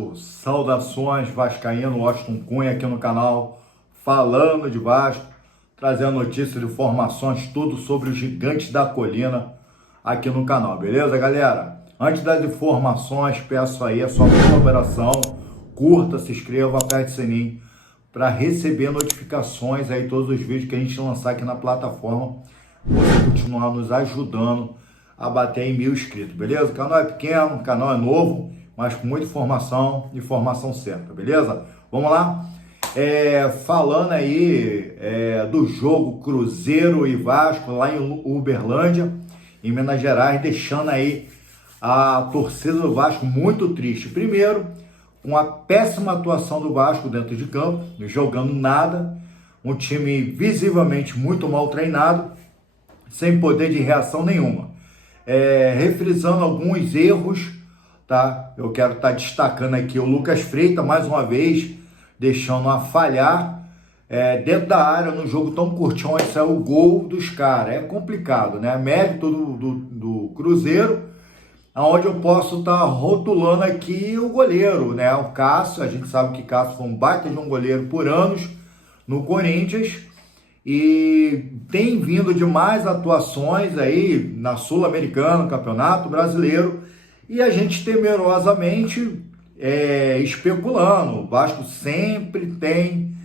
Vasco, saudações vascaíno, Washington Cunha aqui no canal, falando de Vasco, trazendo notícias, informações, tudo sobre os gigantes da colina aqui no canal, beleza, galera? Antes das informações, peço aí a sua colaboração, curta, se inscreva, aperte o sininho para receber notificações aí, todos os vídeos que a gente lançar aqui na plataforma, você continuar nos ajudando a bater em 1000 inscritos, beleza? O canal é pequeno, o canal é novo, mas com muita informação certa, beleza? Vamos lá? Falando aí do jogo Cruzeiro e Vasco lá em Uberlândia, em Minas Gerais, deixando aí a torcida do Vasco muito triste. Primeiro, com a péssima atuação do Vasco dentro de campo, não jogando nada, um time visivelmente muito mal treinado, sem poder de reação nenhuma. Refrisando alguns erros, tá? Eu quero estar destacando aqui o Lucas Freitas, mais uma vez, deixando a falhar dentro da área, num jogo tão curtinho, onde saiu o gol dos caras. É complicado, né? Mérito do Cruzeiro, onde eu posso estar rotulando aqui o goleiro, né? O Cássio, a gente sabe que Cássio foi um baita de um goleiro por anos no Corinthians, e tem vindo de mais atuações aí na Sul-Americana, Campeonato Brasileiro, e a gente temerosamente especulando. O Vasco sempre tem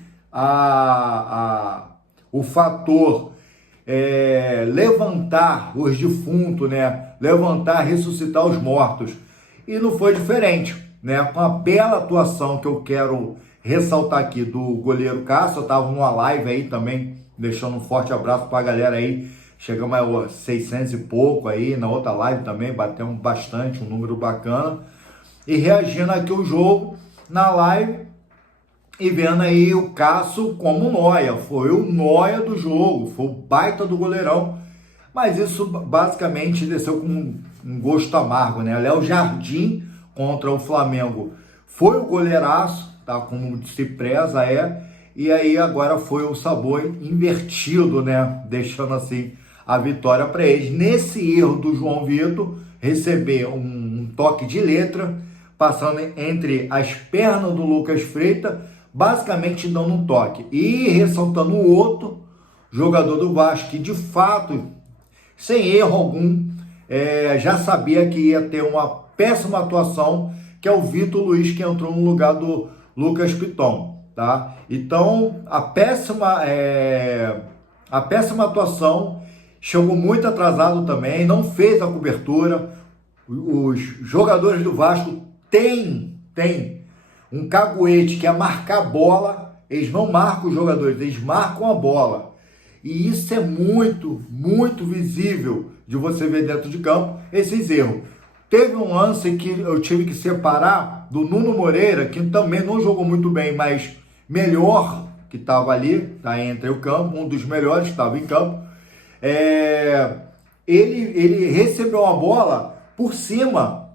o fator levantar os defuntos, né? Levantar, ressuscitar os mortos, e não foi diferente, né? Com a bela atuação que eu quero ressaltar aqui do goleiro Cássio. Eu estava numa live aí também, deixando um forte abraço para a galera aí. Chegamos a 600 e pouco aí, na outra live também, batemos bastante, um número bacana. E reagindo aqui ao jogo, na live, e vendo aí o Cássio como nóia. Foi o nóia do jogo, foi o baita do goleirão. Mas isso basicamente desceu com um gosto amargo, né? Léo Jardim contra o Flamengo foi o goleiraço, tá? Como se preza e aí agora foi o sabor invertido, né? Deixando assim a vitória para eles. Nesse erro do João Vitor, receber um toque de letra, passando entre as pernas do Lucas Freitas, basicamente dando um toque. E ressaltando o outro jogador do Vasco, que de fato, sem erro algum, já sabia que ia ter uma péssima atuação, que é o Vitor Luiz, que entrou no lugar do Lucas Piton, tá? Então, a péssima atuação, chegou muito atrasado também, não fez a cobertura. Os jogadores do Vasco têm um caguete, que é marcar a bola. Eles não marcam os jogadores, eles marcam a bola. E isso é muito, muito visível de você ver dentro de campo esses erros. Teve um lance que eu tive que separar do Nuno Moreira, que também não jogou muito bem, mas melhor que estava ali, tá, entre o campo, um dos melhores que estava em campo. Ele recebeu uma bola por cima.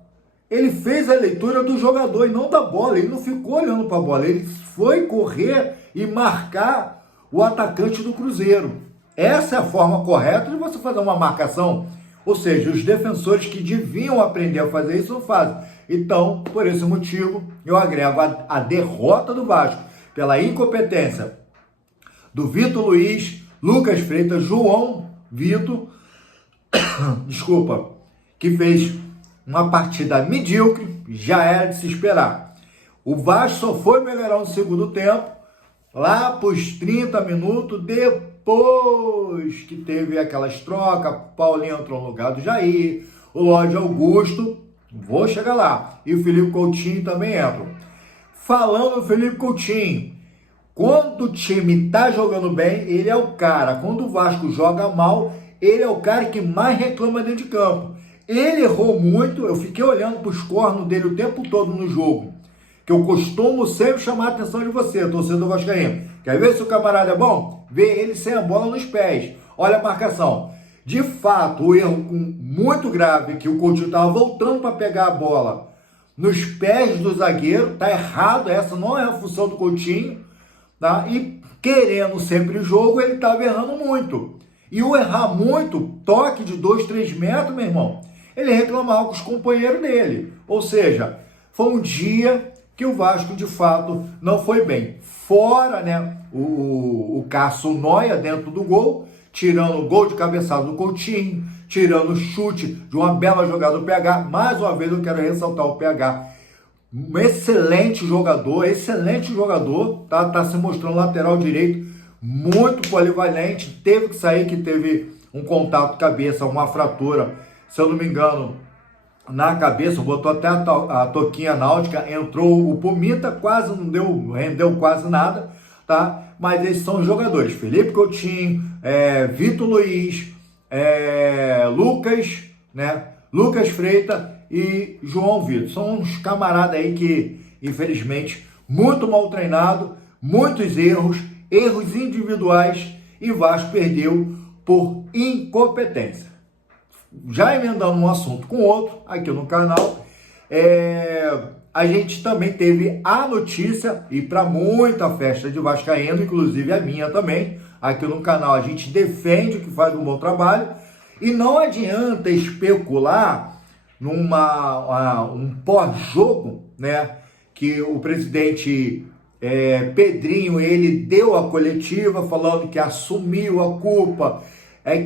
Ele fez a leitura do jogador e não da bola. Ele não ficou olhando para a bola. Ele foi correr e marcar o atacante do Cruzeiro. Essa é a forma correta de você fazer uma marcação. Ou seja, os defensores que deviam aprender a fazer isso não fazem. Então, por esse motivo, eu agrego a derrota do Vasco pela incompetência do Vitor Luiz, Lucas Freitas, João Vitor, desculpa, que fez uma partida medíocre, já era de se esperar. O Vasco só foi melhorar no segundo tempo, lá para os 30 minutos, depois que teve aquelas trocas. Paulinho entrou no lugar do Jair, o Lorde Augusto, vou chegar lá, e o Felipe Coutinho também entra. Falando do Felipe Coutinho, quando o time tá jogando bem, ele é o cara. Quando o Vasco joga mal, ele é o cara que mais reclama dentro de campo. Ele errou muito, eu fiquei olhando para os cornos dele o tempo todo no jogo, que eu costumo sempre chamar a atenção de você, torcedor vascaíno. Quer ver se o camarada é bom? Vê ele sem a bola nos pés. Olha a marcação. De fato, o erro muito grave, que o Coutinho estava voltando para pegar a bola nos pés do zagueiro, tá errado, essa não é a função do Coutinho, tá? E querendo sempre o jogo, ele estava errando muito. E o errar muito, toque de 2, 3 metros, meu irmão, ele reclamava com os companheiros dele. Ou seja, foi um dia que o Vasco, de fato, não foi bem. Fora, né, o Cássio Noia dentro do gol, tirando o gol de cabeçada do Coutinho, tirando o chute de uma bela jogada do PH. Mais uma vez eu quero ressaltar o PH. Um excelente jogador, tá se mostrando lateral direito, muito polivalente. Teve que sair, que teve um contato cabeça, uma fratura, se eu não me engano, na cabeça, botou até a toquinha náutica, entrou o Pumita, quase não rendeu quase nada, tá? Mas esses são os jogadores, Felipe Coutinho, Vitor Luiz, Lucas, né? Lucas Freitas e João Vitor. São uns camaradas aí que, infelizmente, muito mal treinado, muitos erros individuais, e Vasco perdeu por incompetência. Já emendando um assunto com outro aqui no canal, a gente também teve a notícia, e para muita festa de vascaíno, inclusive a minha também, aqui no canal a gente defende que faz um bom trabalho, e não adianta especular um pós-jogo, né, que o presidente Pedrinho, ele deu a coletiva falando que assumiu a culpa,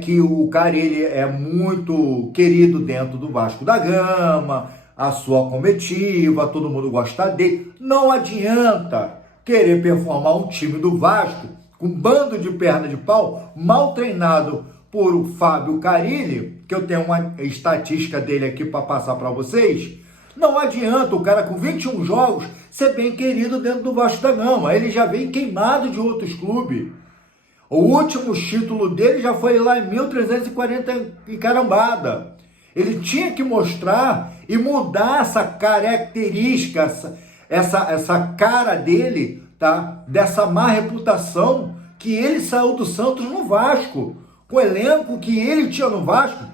que o cara, ele é muito querido dentro do Vasco da Gama, a sua comitiva, todo mundo gosta dele. Não adianta querer performar um time do Vasco com um bando de perna de pau, mal treinado por o Fábio Carilli, que eu tenho uma estatística dele aqui para passar para vocês. Não adianta o cara com 21 jogos ser bem querido dentro do Vasco da Gama. Ele já vem queimado de outros clubes. O último título dele já foi lá em 1340 e carambada. Ele tinha que mostrar e mudar essa característica, essa cara dele, tá? Dessa má reputação que ele saiu do Santos no Vasco, com o elenco que ele tinha no Vasco,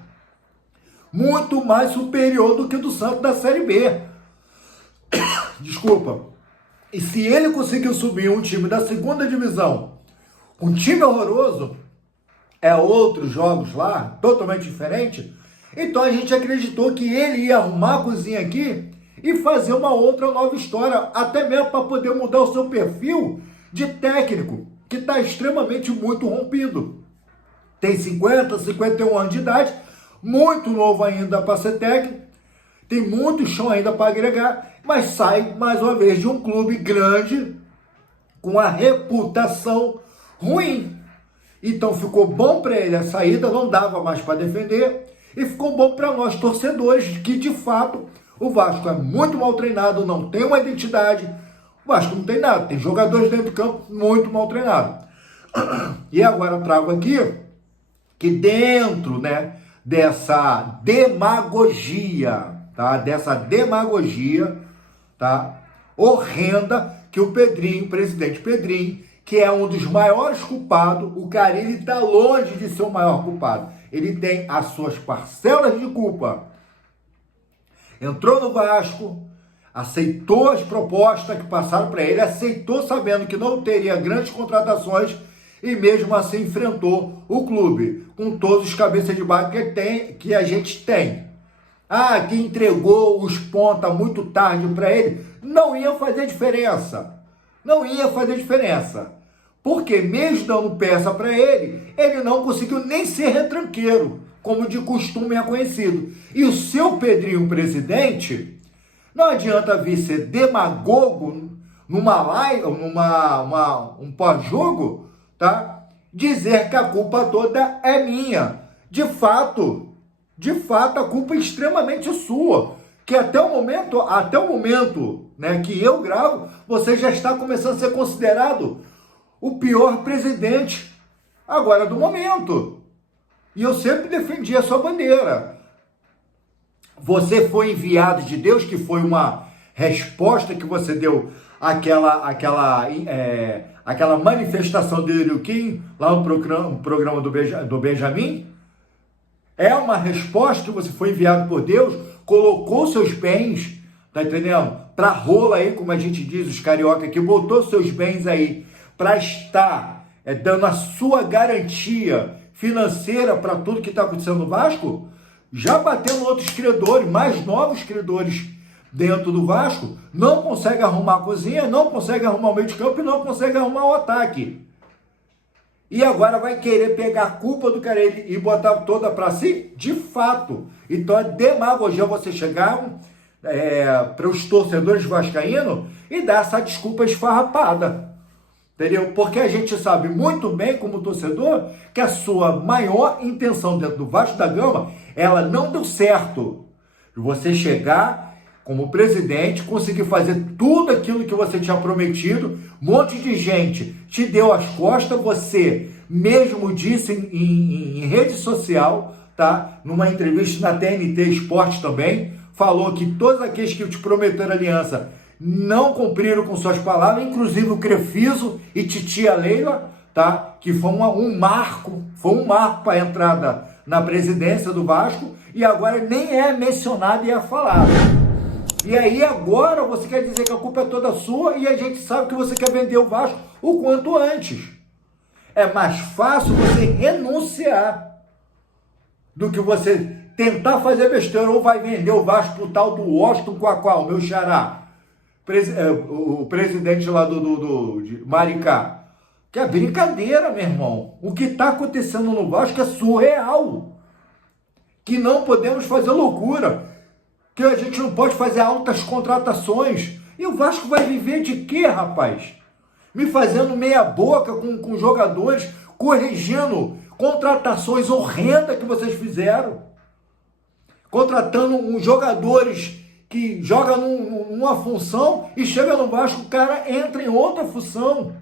muito mais superior do que o do Santos da Série B. Desculpa. E se ele conseguiu subir um time da segunda divisão, um time horroroso, outros jogos lá, totalmente diferente, então a gente acreditou que ele ia arrumar a cozinha aqui e fazer uma outra nova história, até mesmo para poder mudar o seu perfil de técnico, que está extremamente muito rompido. Tem 50, 51 anos de idade, muito novo ainda para ser técnico, tem muito chão ainda para agregar, mas sai mais uma vez de um clube grande, com a reputação ruim. Então ficou bom para ele a saída, não dava mais para defender, e ficou bom para nós torcedores, que de fato o Vasco é muito mal treinado, não tem uma identidade. O Vasco não tem nada, tem jogadores dentro do campo muito mal treinados. E agora eu trago aqui que dentro, né, dessa demagogia, tá, horrenda, que o Pedrinho, o presidente Pedrinho, que é um dos maiores culpados, o cara, ele está longe de ser o maior culpado. Ele tem as suas parcelas de culpa. Entrou no Vasco, aceitou as propostas que passaram para ele, aceitou sabendo que não teria grandes contratações, e mesmo assim enfrentou o clube com todos os cabeças de baixo que a gente tem. Que entregou os pontas muito tarde para ele, não ia fazer diferença. Não ia fazer diferença. Porque mesmo dando peça para ele não conseguiu nem ser retranqueiro, como de costume é conhecido. E o seu Pedrinho, presidente, não adianta vir ser demagogo numa live, um pós-jogo, tá? Dizer que a culpa toda é minha. De fato, a culpa é extremamente sua. Que até o momento, né, que eu gravo, você já está começando a ser considerado o pior presidente agora do momento. E eu sempre defendi a sua bandeira. Você foi enviado de Deus, que foi uma resposta que você deu àquela manifestação do Iruquim, lá no programa do Benjamin. É uma resposta que você foi enviado por Deus, colocou seus bens, tá entendendo? Pra rola aí, como a gente diz, os carioca aqui, botou seus bens aí para estar dando a sua garantia financeira para tudo que está acontecendo no Vasco, já batendo outros credores, mais novos credores dentro do Vasco, não consegue arrumar a cozinha, não consegue arrumar o meio de campo e não consegue arrumar o ataque. E agora vai querer pegar a culpa do Carille e botar toda para si? De fato. Então é demagogia você chegar para os torcedores vascaínos e dar essa desculpa esfarrapada. Entendeu? Porque a gente sabe muito bem, como torcedor, que a sua maior intenção dentro do Vasco da Gama, ela não deu certo. Você chegar como presidente, conseguir fazer tudo aquilo que você tinha prometido, um monte de gente te deu as costas, você mesmo disse em rede social, tá? Numa entrevista na TNT Esporte também, falou que todos aqueles que te prometeram aliança não cumpriram com suas palavras, inclusive o Crefiso e titia Leila, tá? Que foi um marco para a entrada na presidência do Vasco, e agora nem é mencionado e é falado. E aí agora você quer dizer que a culpa é toda sua e a gente sabe que você quer vender o Vasco o quanto antes. É mais fácil você renunciar do que você tentar fazer besteira, ou vai vender o Vasco pro tal do Washington Quaquá, o meu xará, o presidente lá de Maricá. Que é brincadeira, meu irmão. O que está acontecendo no Vasco é surreal. Que não podemos fazer loucura. Que a gente não pode fazer altas contratações. E o Vasco vai viver de quê, rapaz? Me fazendo meia boca com jogadores, corrigindo contratações horrendas que vocês fizeram. Contratando uns jogadores que jogam numa função e chega no Vasco, o cara entra em outra função.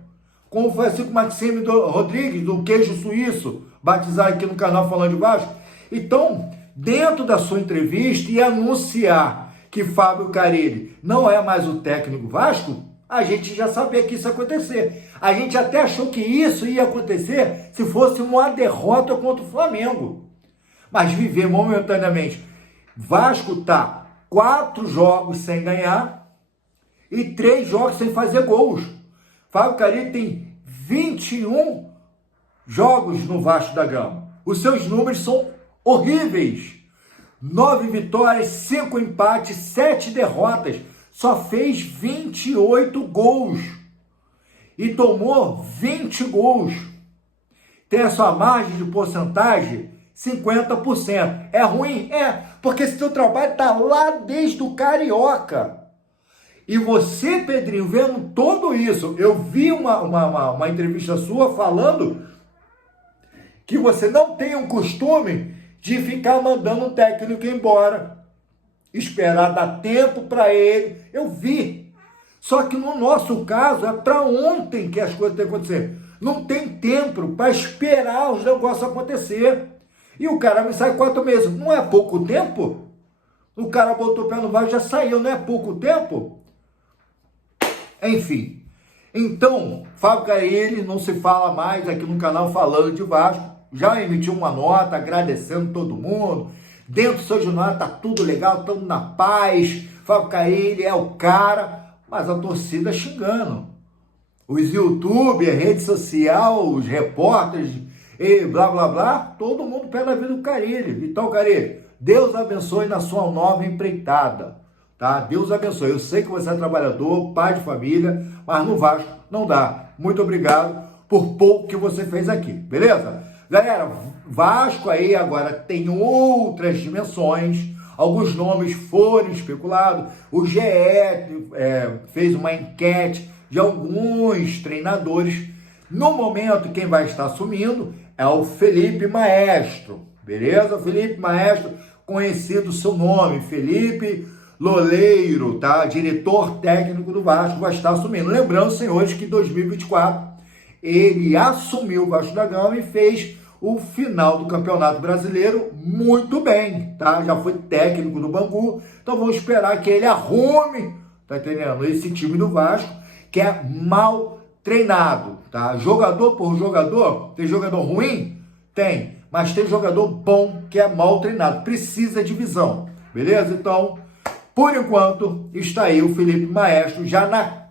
Como foi assim com o Maxime Rodrigues, do Queijo Suíço, batizado aqui no canal Falando de Vasco. Então, dentro da sua entrevista e anunciar que Fábio Carille não é mais o técnico Vasco, a gente já sabia que isso ia acontecer. A gente até achou que isso ia acontecer se fosse uma derrota contra o Flamengo. Mas viver momentaneamente. Vasco está 4 jogos sem ganhar e 3 jogos sem fazer gols. Fábio Carille tem 21 jogos no Vasco da Gama. Os seus números são horríveis. 9 vitórias, 5 empates, 7 derrotas. Só fez 28 gols. E tomou 20 gols. Tem a sua margem de porcentagem 50%. É ruim? É. Porque esse teu trabalho está lá desde o Carioca. E você, Pedrinho, vendo tudo isso, eu vi uma entrevista sua falando que você não tem um costume de ficar mandando um técnico embora. Esperar dar tempo para ele. Eu vi. Só que no nosso caso, é para ontem que as coisas têm que acontecer. Não tem tempo para esperar os negócios acontecer. E o cara me sai 4 meses. Não é pouco tempo? O cara botou o pé no Vasco, já saiu. Não é pouco tempo? Enfim. Então, Fábio Carille não se fala mais aqui no canal Falando de Vasco. Já emitiu uma nota agradecendo todo mundo. Dentro do seu jornal tá tudo legal, estamos na paz. Fábio Carille é o cara, mas a torcida xingando. Os youtubers, rede social, os repórteres, e blá blá blá, todo mundo pé na vida do Carille. Então, Carille, Deus abençoe na sua nova empreitada, tá? Deus abençoe. Eu sei que você é trabalhador, pai de família, mas no Vasco não dá. Muito obrigado por pouco que você fez aqui, beleza? Galera, Vasco aí agora tem outras dimensões, alguns nomes foram especulados, o GE fez uma enquete de alguns treinadores. No momento, quem vai estar assumindo é o Felipe Maestro, beleza? Felipe Maestro, conhecido seu nome, Felipe Loleiro, tá? Diretor técnico do Vasco, vai estar assumindo. Lembrando, senhores, que em 2024 ele assumiu o Vasco da Gama e fez o final do Campeonato Brasileiro muito bem, tá? Já foi técnico do Bangu, então vamos esperar que ele arrume, tá entendendo? Esse time do Vasco, que é mal treinado, tá? Jogador por jogador, tem jogador ruim? Tem, mas tem jogador bom que é mal treinado, precisa de visão, beleza? Então, por enquanto, está aí o Felipe Maestro, já na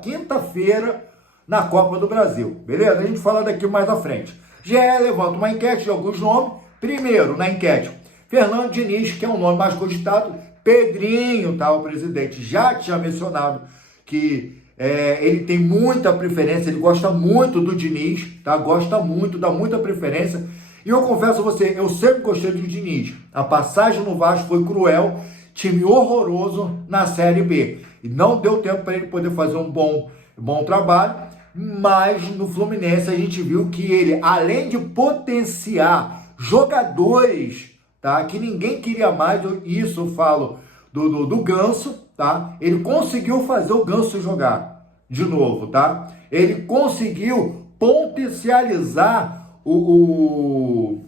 quinta-feira, na Copa do Brasil, beleza? A gente fala daqui mais à frente. GE levanta uma enquete de alguns nomes. Primeiro, na enquete, Fernando Diniz, que é o nome mais cogitado, Pedrinho, tá? O presidente já tinha mencionado que ele tem muita preferência, ele gosta muito do Diniz, tá? Gosta muito, dá muita preferência. E eu confesso a você, eu sempre gostei do Diniz. A passagem no Vasco foi cruel, time horroroso na Série B. E não deu tempo para ele poder fazer um bom trabalho, mas no Fluminense a gente viu que ele, além de potenciar jogadores, tá? Que ninguém queria mais, isso eu falo do Ganso, tá? Ele conseguiu fazer o Ganso jogar de novo, tá? Ele conseguiu potencializar o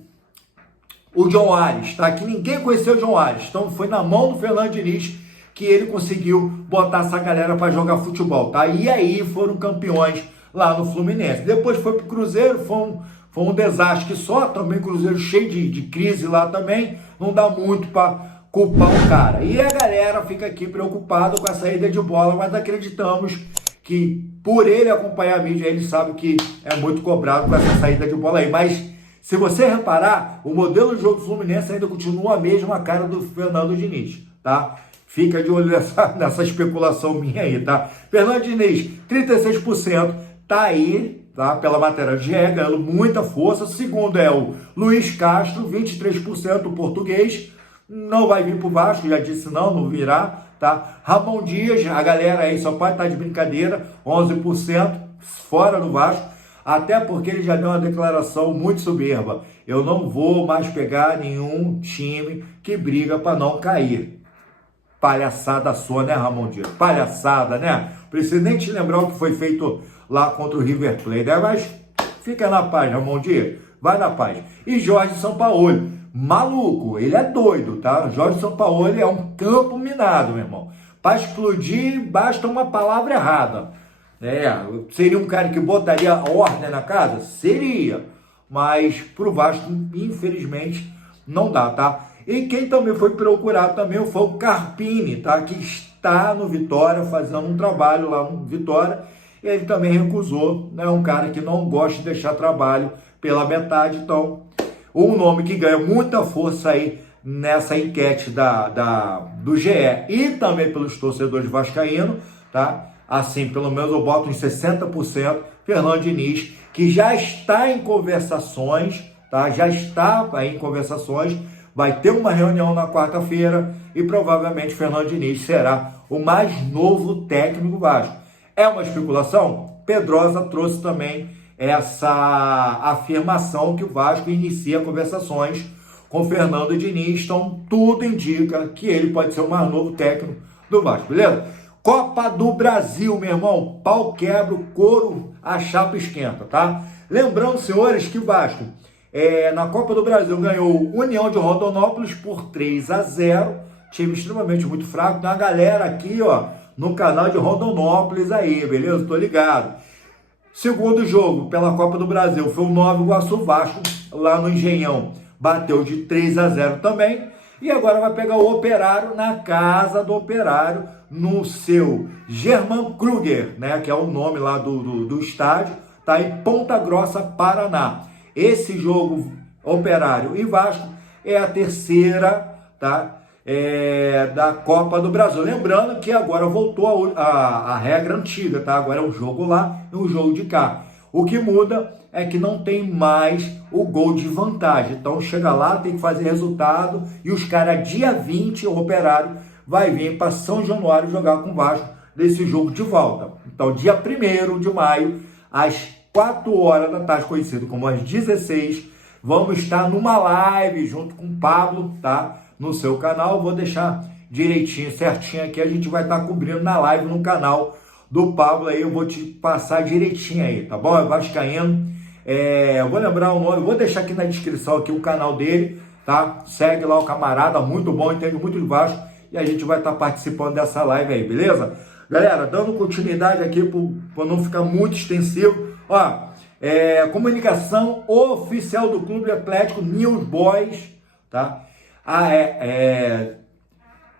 John Ares, tá? Que ninguém conheceu o John Ares. Então foi na mão do Fernando Diniz que ele conseguiu botar essa galera para jogar futebol, tá? E aí foram campeões lá no Fluminense. Depois foi pro Cruzeiro, foi um desastre que só, também Cruzeiro cheio de crise lá também, não dá muito para culpar o cara. E a galera fica aqui preocupada com a saída de bola, mas acreditamos que por ele acompanhar a mídia, ele sabe que é muito cobrado com essa saída de bola aí. Mas se você reparar, o modelo de jogo do Fluminense ainda continua a mesma cara do Fernando Diniz, tá? Fica de olho nessa especulação minha aí, tá? Fernando Diniz, 36%, tá aí, tá? Pela matéria de GE, ganhando muita força. Segundo é o Luiz Castro, 23%, o português. Não vai vir pro Vasco, já disse não virá, tá? Ramon Dias, a galera aí só pode estar de brincadeira, 11%, fora do Vasco. Até porque ele já deu uma declaração muito soberba. Eu não vou mais pegar nenhum time que briga para não cair. Palhaçada sua, né, Ramon Dias? Palhaçada, né? Preciso nem te lembrar o que foi feito lá contra o River Plate, né? Mas fica na paz, Ramon Dias. Vai na paz. E Jorge Sampaoli, maluco, ele é doido, tá? Jorge Sampaoli é um campo minado, meu irmão. Para explodir, basta uma palavra errada. Seria um cara que botaria ordem na casa? Seria. Mas pro Vasco, infelizmente, não dá, tá? E quem também foi procurado também foi o Carpini, tá? Que está no Vitória, fazendo um trabalho lá no Vitória. Ele também recusou, né? Um cara que não gosta de deixar trabalho pela metade. Então, um nome que ganha muita força aí nessa enquete do GE e também pelos torcedores vascaínos, tá? Assim, pelo menos eu boto em 60%, Fernando Diniz, que já está em conversações, tá? Já está aí em conversações, vai ter uma reunião na quarta-feira e provavelmente Fernando Diniz será o mais novo técnico do Vasco. É uma especulação? Pedrosa trouxe também essa afirmação que o Vasco inicia conversações com Fernando Diniz, então tudo indica que ele pode ser o mais novo técnico do Vasco, beleza? Copa do Brasil, meu irmão, pau quebra, o couro, a chapa esquenta, tá? Lembrando, senhores, que o Vasco, na Copa do Brasil, ganhou União de Rondonópolis por 3-0, time extremamente muito fraco, tem uma galera aqui, ó, no canal de Rondonópolis aí, beleza? Tô ligado. Segundo jogo pela Copa do Brasil foi o Nova Iguaçu Vasco, lá no Engenhão, bateu de 3-0 também, e agora vai pegar o Operário na casa do Operário, no seu Germán Kruger, né, que é o nome lá do estádio, tá em Ponta Grossa, Paraná. Esse jogo, Operário e Vasco, é a terceira, tá, da Copa do Brasil. Lembrando que agora voltou a regra antiga, tá? Agora é um jogo lá e um jogo de cá. O que muda é que não tem mais o gol de vantagem. Então chega lá, tem que fazer resultado e os caras, dia 20, o Operário vai vir para São Januário jogar com o Vasco nesse jogo de volta. Então, dia 1º de maio, às 4 horas da tarde, conhecido como às 16, vamos estar numa live junto com o Pablo, tá? No seu canal, vou deixar direitinho, certinho aqui, a gente vai estar cobrindo na live no canal do Pablo aí, eu vou te passar direitinho aí, tá bom? É vascaíno, eu vou lembrar o nome, vou deixar aqui na descrição aqui o canal dele, tá? Segue lá o camarada, muito bom, entende muito de Vasco, e a gente vai estar participando dessa live aí, beleza? Galera, dando continuidade aqui, para não ficar muito extensivo, ó, comunicação oficial do Clube Atlético News Boys, tá?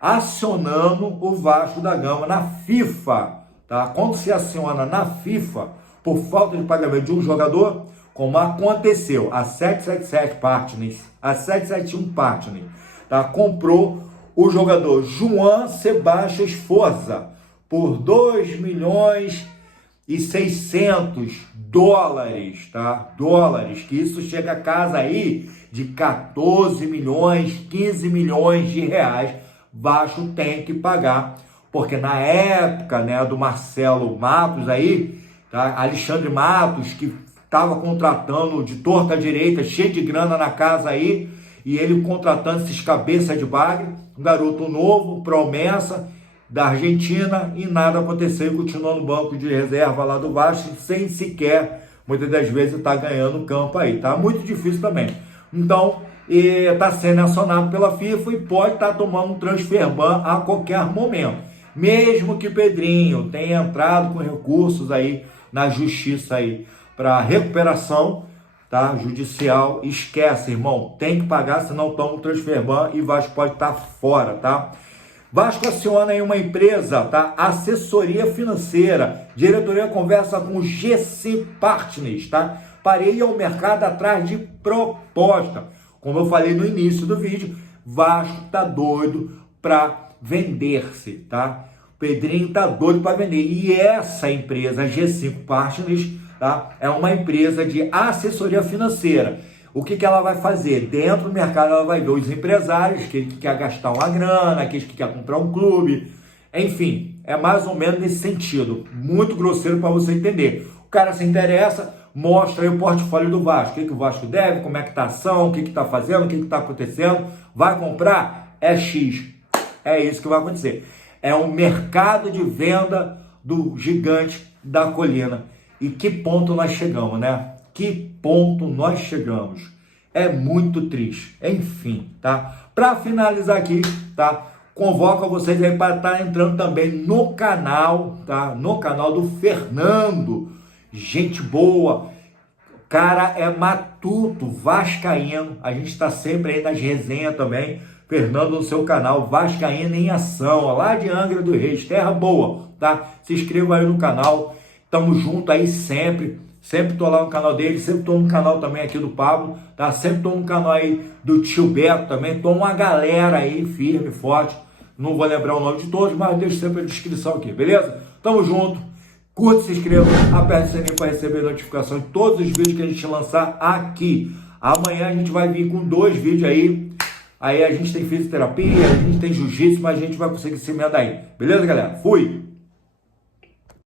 Acionando o Vasco da Gama na FIFA, tá? Quando se aciona na FIFA por falta de pagamento de um jogador, como aconteceu, a 777 Partners, a 771 Partners, tá? Comprou o jogador João Sebastião Esforza por 2.600.000 tá? Dólares, que isso chega a casa aí de 14 milhões, 15 milhões de reais. Vasco tem que pagar, porque na época, né, do Marcelo Matos aí, tá? Alexandre Matos, que estava contratando de torta à direita, cheio de grana na casa aí, e ele contratando esses cabeça de bagre, um garoto novo, promessa da Argentina, e nada aconteceu, e continuou no banco de reserva lá do Vasco, sem sequer, muitas das vezes, tá ganhando campo aí, tá? Muito difícil também. Então, está sendo acionado pela FIFA e pode estar tomando um transfer ban a qualquer momento. Mesmo que Pedrinho tenha entrado com recursos aí na justiça aí para recuperação, tá? Judicial, esquece, irmão, tem que pagar, senão toma um transfer ban e Vasco pode estar fora, tá? Vasco aciona aí uma empresa, tá? Assessoria financeira, diretoria conversa com o G5 Partners, tá? Parei ao mercado atrás de proposta. Como eu falei no início do vídeo, Vasco tá doido para vender-se, tá? O Pedrinho tá doido para vender. E essa empresa, G5 Partners, tá? É uma empresa de assessoria financeira. O que ela vai fazer? Dentro do mercado ela vai ver os empresários, aquele que quer gastar uma grana, aquele que quer comprar um clube. Enfim, é mais ou menos nesse sentido. Muito grosseiro para você entender. O cara se interessa, mostra aí o portfólio do Vasco. O que o Vasco deve, como é que tá a ação, o que tá fazendo, o que tá acontecendo. Vai comprar? É X. É isso que vai acontecer. É um mercado de venda do gigante da colina. E que ponto nós chegamos, né? Que ponto nós chegamos. É muito triste. Enfim, tá? Para finalizar aqui, tá? Convoco vocês aí para estar entrando também no canal, tá? No canal do Fernando. Gente boa. Cara, é matuto, vascaíno. A gente está sempre aí nas resenhas também. Fernando no seu canal, Vascaíno em Ação, ó, lá de Angra dos Reis, terra boa, tá? Se inscreva aí no canal. Tamo junto aí sempre. Sempre tô lá no canal dele, sempre tô no canal também aqui do Pablo, tá? Sempre tô no canal aí do Tio Beto também. Tô uma galera aí firme, forte. Não vou lembrar o nome de todos, mas deixo sempre a descrição aqui, beleza? Tamo junto. Curta, se inscreva, aperte o sininho para receber notificação de todos os vídeos que a gente lançar aqui. Amanhã a gente vai vir com 2 vídeos aí. Aí a gente tem fisioterapia, a gente tem jiu-jitsu, mas a gente vai conseguir se emendar aí. Beleza, galera? Fui!